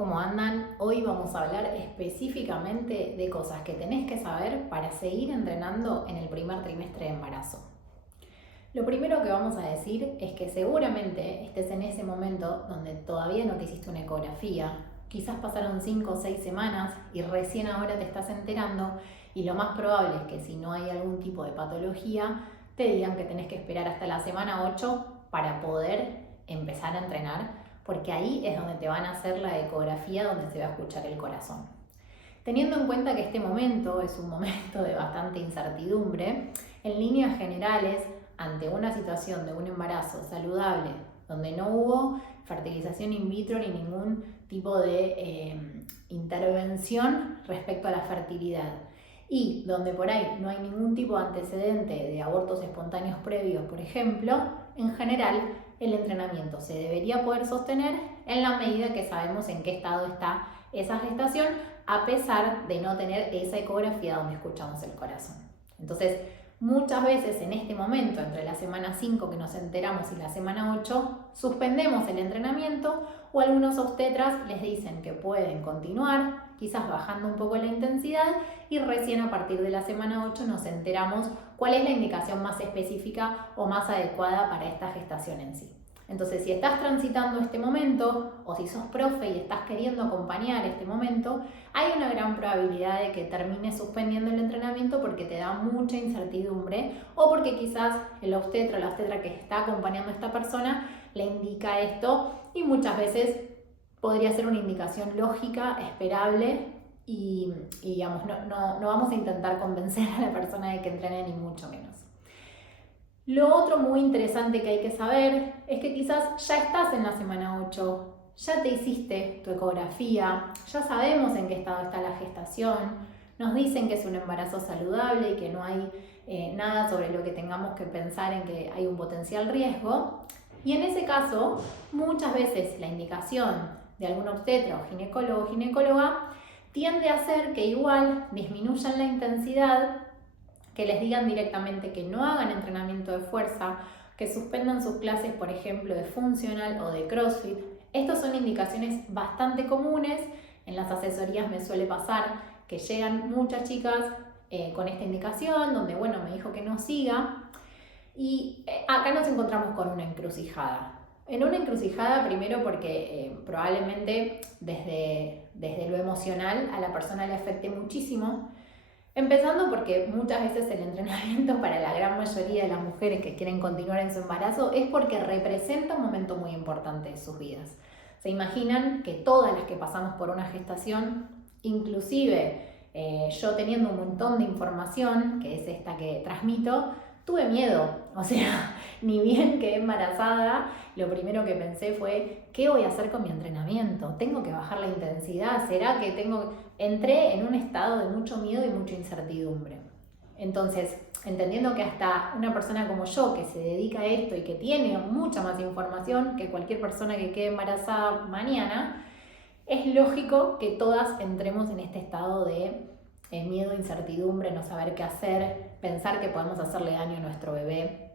¿cómo andan? Hoy vamos a hablar específicamente de cosas que tenés que saber para seguir entrenando en el primer trimestre de embarazo. Lo primero que vamos a decir es que seguramente estés en ese momento donde todavía no te hiciste una ecografía, quizás pasaron 5 o 6 semanas y recién ahora te estás enterando, y lo más probable es que si no hay algún tipo de patología, te digan que tenés que esperar hasta la semana 8 para poder empezar a entrenar, porque ahí es donde te van a hacer la ecografía, donde se va a escuchar el corazón. Teniendo en cuenta que este momento es un momento de bastante incertidumbre, en líneas generales, ante una situación de un embarazo saludable, donde no hubo fertilización in vitro ni ningún tipo de intervención respecto a la fertilidad, y donde por ahí no hay ningún tipo de antecedente de abortos espontáneos previos, por ejemplo, en general el entrenamiento se debería poder sostener en la medida que sabemos en qué estado está esa gestación, a pesar de no tener esa ecografía donde escuchamos el corazón. Entonces, muchas veces en este momento, entre la semana 5 que nos enteramos y la semana 8, suspendemos el entrenamiento, o algunos obstetras les dicen que pueden continuar, quizás bajando un poco la intensidad, y recién a partir de la semana 8 nos enteramos cuál es la indicación más específica o más adecuada para esta gestación en sí. Entonces, si estás transitando este momento, o si sos profe y estás queriendo acompañar este momento, hay una gran probabilidad de que termines suspendiendo el entrenamiento porque te da mucha incertidumbre, o porque quizás el obstetra o la obstetra que está acompañando a esta persona le indica esto, y muchas veces podría ser una indicación lógica, esperable, y digamos, no vamos a intentar convencer a la persona de que entrene, ni mucho menos. Lo otro muy interesante que hay que saber es que quizás ya estás en la semana 8, ya te hiciste tu ecografía, ya sabemos en qué estado está la gestación, nos dicen que es un embarazo saludable y que no hay nada sobre lo que tengamos que pensar en que hay un potencial riesgo. Y en ese caso, muchas veces la indicación de algún obstetra o ginecólogo o ginecóloga tiende a hacer que igual disminuyan la intensidad, que les digan directamente que no hagan entrenamiento de fuerza, que suspendan sus clases, por ejemplo, de funcional o de CrossFit. Estas son indicaciones bastante comunes. En las asesorías me suele pasar que llegan muchas chicas con esta indicación, donde bueno, me dijo que no siga. Y acá nos encontramos con una encrucijada. En una encrucijada, primero porque probablemente desde lo emocional a la persona le afecte muchísimo. Empezando porque muchas veces el entrenamiento para la gran mayoría de las mujeres que quieren continuar en su embarazo es porque representa un momento muy importante de sus vidas. Se imaginan que todas las que pasamos por una gestación, inclusive yo teniendo un montón de información, que es esta que transmito, tuve miedo. O sea, ni bien quedé embarazada, lo primero que pensé fue, ¿qué voy a hacer con mi entrenamiento? ¿Tengo que bajar la intensidad? ¿Será que tengo...? Entré en un estado de mucho miedo y mucha incertidumbre. Entonces, entendiendo que hasta una persona como yo, que se dedica a esto y que tiene mucha más información que cualquier persona que quede embarazada mañana, es lógico que todas entremos en este estado de miedo, incertidumbre, no saber qué hacer, pensar que podemos hacerle daño a nuestro bebé.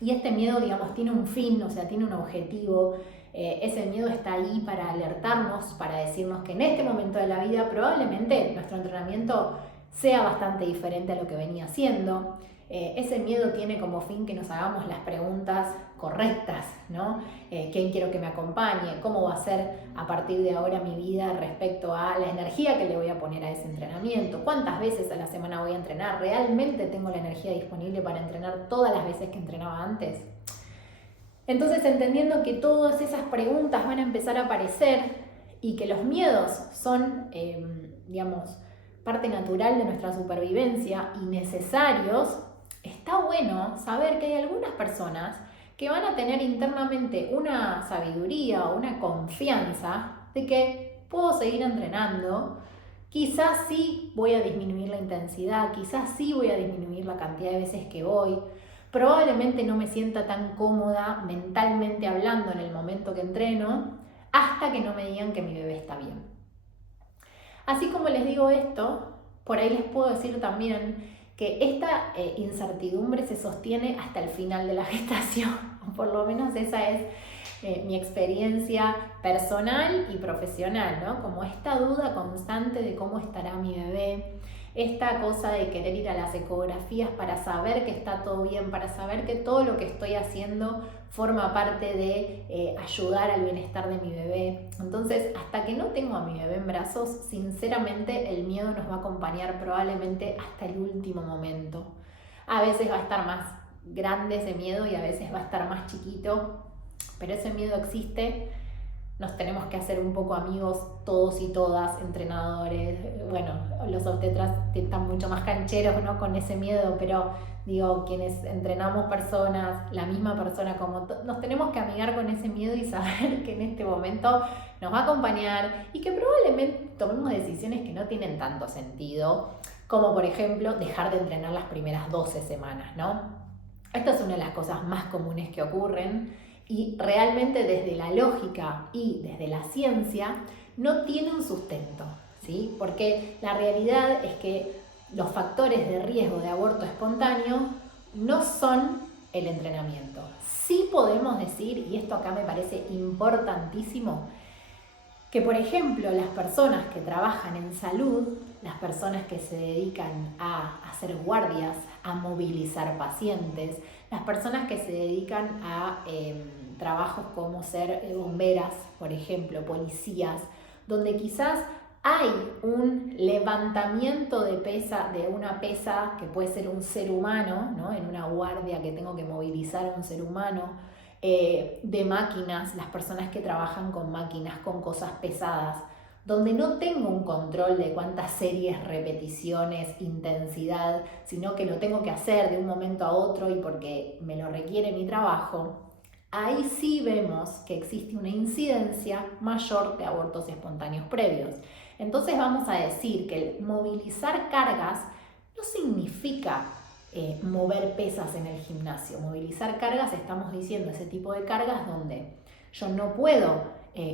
Y este miedo, digamos, tiene un fin, o sea, tiene un objetivo. Ese miedo está ahí para alertarnos, para decirnos que en este momento de la vida probablemente nuestro entrenamiento sea bastante diferente a lo que venía siendo. Ese miedo tiene como fin que nos hagamos las preguntas correctas, ¿no? ¿Quién quiero que me acompañe? ¿Cómo va a ser a partir de ahora mi vida respecto a la energía que le voy a poner a ese entrenamiento? ¿Cuántas veces a la semana voy a entrenar? ¿Realmente tengo la energía disponible para entrenar todas las veces que entrenaba antes? Entonces, entendiendo que todas esas preguntas van a empezar a aparecer y que los miedos son, digamos, parte natural de nuestra supervivencia y necesarios, está bueno saber que hay algunas personas que van a tener internamente una sabiduría o una confianza de que puedo seguir entrenando, quizás sí voy a disminuir la intensidad, quizás sí voy a disminuir la cantidad de veces que voy, probablemente no me sienta tan cómoda mentalmente hablando en el momento que entreno, hasta que no me digan que mi bebé está bien. Así como les digo esto, por ahí les puedo decir también que esta incertidumbre se sostiene hasta el final de la gestación, por lo menos esa es mi experiencia personal y profesional, ¿no? Como esta duda constante de cómo estará mi bebé, esta cosa de querer ir a las ecografías para saber que está todo bien, para saber que todo lo que estoy haciendo forma parte de ayudar al bienestar de mi bebé. Entonces, hasta que no tengo a mi bebé en brazos, sinceramente el miedo nos va a acompañar probablemente hasta el último momento. A veces va a estar más grande ese miedo y a veces va a estar más chiquito, pero ese miedo existe. Nos tenemos que hacer un poco amigos todos y todas, entrenadores, bueno, los obstetras están mucho más cancheros, ¿no? Con ese miedo, pero digo, quienes entrenamos personas, la misma persona, como nos tenemos que amigar con ese miedo y saber que en este momento nos va a acompañar y que probablemente tomemos decisiones que no tienen tanto sentido, como por ejemplo dejar de entrenar las primeras 12 semanas, ¿no? Esta es una de las cosas más comunes que ocurren. Y realmente desde la lógica y desde la ciencia no tiene un sustento, ¿sí? Porque la realidad es que los factores de riesgo de aborto espontáneo no son el entrenamiento. Sí podemos decir, y esto acá me parece importantísimo, que por ejemplo las personas que trabajan en salud, las personas que se dedican a hacer guardias, a movilizar pacientes, las personas que se dedican a trabajos como ser bomberas, por ejemplo, policías, donde quizás hay un levantamiento de pesa, de una pesa que puede ser un ser humano, ¿no? En una guardia que tengo que movilizar a un ser humano, de máquinas, las personas que trabajan con máquinas, con cosas pesadas, donde no tengo un control de cuántas series, repeticiones, intensidad, sino que lo tengo que hacer de un momento a otro y porque me lo requiere mi trabajo, ahí sí vemos que existe una incidencia mayor de abortos espontáneos previos. Entonces vamos a decir que el movilizar cargas no significa mover pesas en el gimnasio. Movilizar cargas, estamos diciendo ese tipo de cargas donde yo no puedo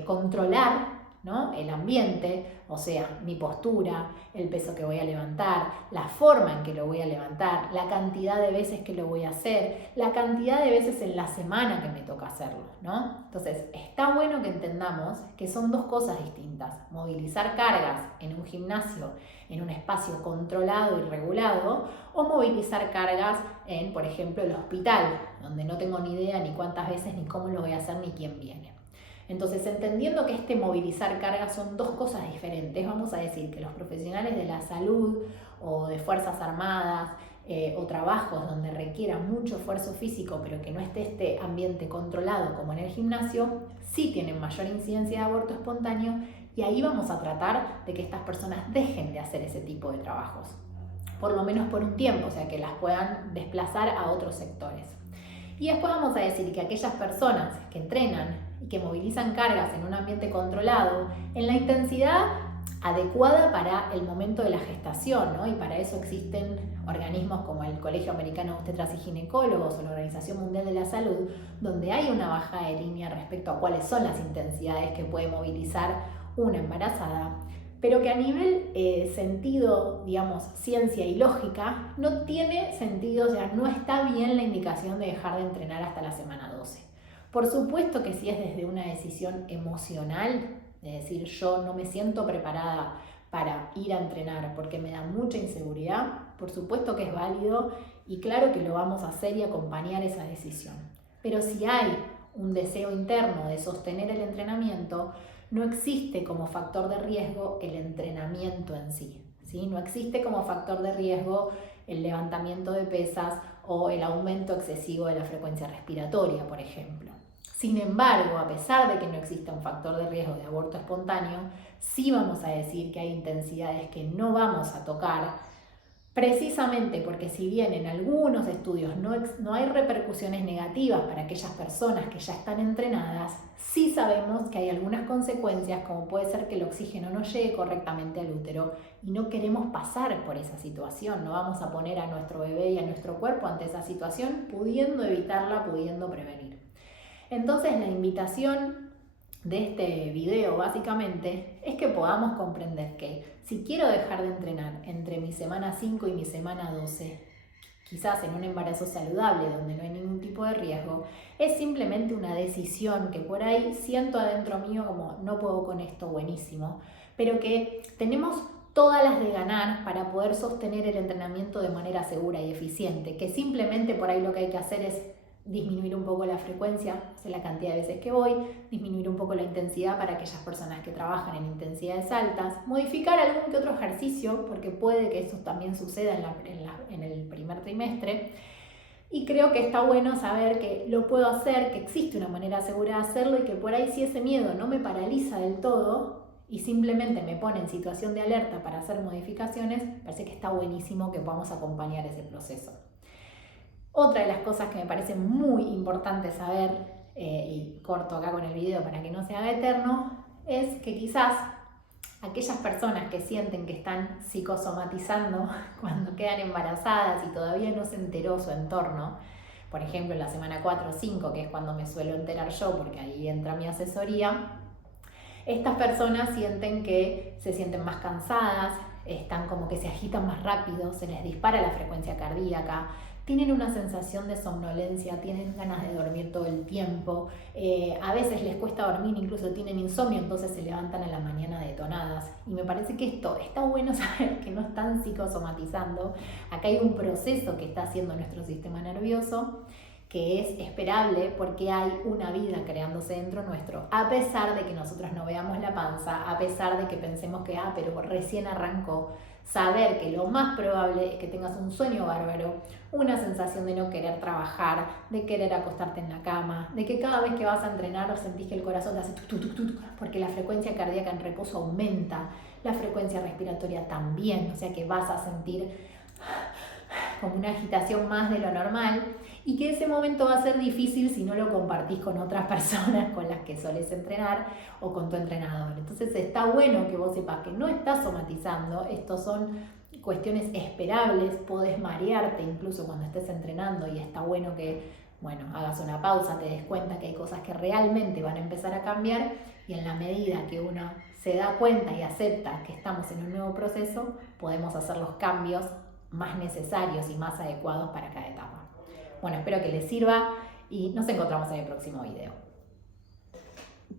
controlar, ¿no? El ambiente, o sea, mi postura, el peso que voy a levantar, la forma en que lo voy a levantar, la cantidad de veces que lo voy a hacer, la cantidad de veces en la semana que me toca hacerlo, ¿no? Entonces, está bueno que entendamos que son dos cosas distintas. Movilizar cargas en un gimnasio, en un espacio controlado y regulado, o movilizar cargas en, por ejemplo, el hospital, donde no tengo ni idea ni cuántas veces, ni cómo lo voy a hacer, ni quién viene. Entonces, entendiendo que este movilizar cargas son dos cosas diferentes, vamos a decir que los profesionales de la salud o de Fuerzas Armadas o trabajos donde requiera mucho esfuerzo físico pero que no esté este ambiente controlado como en el gimnasio, sí tienen mayor incidencia de aborto espontáneo y ahí vamos a tratar de que estas personas dejen de hacer ese tipo de trabajos, por lo menos por un tiempo, o sea, que las puedan desplazar a otros sectores. Y después vamos a decir que aquellas personas que entrenan y que movilizan cargas en un ambiente controlado, en la intensidad adecuada para el momento de la gestación, ¿no? Y para eso existen organismos como el Colegio Americano de Obstetras y Ginecólogos o la Organización Mundial de la Salud, donde hay una baja de línea respecto a cuáles son las intensidades que puede movilizar una embarazada, pero que a nivel sentido, digamos, ciencia y lógica, no tiene sentido, o sea, no está bien la indicación de dejar de entrenar hasta la semana 12. Por supuesto que si es desde una decisión emocional, es decir, yo no me siento preparada para ir a entrenar porque me da mucha inseguridad, por supuesto que es válido y claro que lo vamos a hacer y acompañar esa decisión. Pero si hay un deseo interno de sostener el entrenamiento, no existe como factor de riesgo el entrenamiento en sí, ¿sí? No existe como factor de riesgo el levantamiento de pesas o el aumento excesivo de la frecuencia respiratoria, por ejemplo. Sin embargo, a pesar de que no exista un factor de riesgo de aborto espontáneo, sí vamos a decir que hay intensidades que no vamos a tocar, precisamente porque si bien en algunos estudios no hay repercusiones negativas para aquellas personas que ya están entrenadas, sí sabemos que hay algunas consecuencias, como puede ser que el oxígeno no llegue correctamente al útero y no queremos pasar por esa situación, no vamos a poner a nuestro bebé y a nuestro cuerpo ante esa situación, pudiendo evitarla, pudiendo prevenir. Entonces la invitación de este video básicamente es que podamos comprender que si quiero dejar de entrenar entre mi semana 5 y mi semana 12, quizás en un embarazo saludable donde no hay ningún tipo de riesgo, es simplemente una decisión que por ahí siento adentro mío como no puedo con esto, buenísimo, pero que tenemos todas las de ganar para poder sostener el entrenamiento de manera segura y eficiente, que simplemente por ahí lo que hay que hacer es disminuir un poco la frecuencia, o sea, la cantidad de veces que voy, disminuir un poco la intensidad para aquellas personas que trabajan en intensidades altas, modificar algún que otro ejercicio, porque puede que eso también suceda en el primer trimestre. Y creo que está bueno saber que lo puedo hacer, que existe una manera segura de hacerlo y que por ahí si ese miedo no me paraliza del todo y simplemente me pone en situación de alerta para hacer modificaciones, parece que está buenísimo que podamos acompañar ese proceso. Otra de las cosas que me parece muy importante saber, y corto acá con el video para que no se haga eterno, es que quizás aquellas personas que sienten que están psicosomatizando cuando quedan embarazadas y todavía no se enteró su entorno, por ejemplo en la semana 4 o 5, que es cuando me suelo enterar yo porque ahí entra mi asesoría, estas personas sienten que se sienten más cansadas, están como que se agitan más rápido, se les dispara la frecuencia cardíaca, tienen una sensación de somnolencia, tienen ganas de dormir todo el tiempo, a veces les cuesta dormir, incluso tienen insomnio, entonces se levantan a la mañana detonadas. Y me parece que esto está bueno saber que no están psicosomatizando. Acá hay un proceso que está haciendo nuestro sistema nervioso, que es esperable porque hay una vida creándose dentro nuestro, a pesar de que nosotros no veamos la panza, a pesar de que pensemos que, pero recién arrancó. Saber que lo más probable es que tengas un sueño bárbaro, una sensación de no querer trabajar, de querer acostarte en la cama, de que cada vez que vas a entrenar sentís que el corazón te hace tuc, tuc, tuc, tuc, porque la frecuencia cardíaca en reposo aumenta, la frecuencia respiratoria también, o sea que vas a sentir como una agitación más de lo normal y que ese momento va a ser difícil si no lo compartís con otras personas con las que solés entrenar o con tu entrenador. Entonces está bueno que vos sepas que no estás somatizando, estos son cuestiones esperables, podés marearte incluso cuando estés entrenando y está bueno que hagas una pausa, te des cuenta que hay cosas que realmente van a empezar a cambiar y en la medida que uno se da cuenta y acepta que estamos en un nuevo proceso, podemos hacer los cambios más necesarios y más adecuados para cada etapa. Bueno, espero que les sirva y nos encontramos en el próximo video.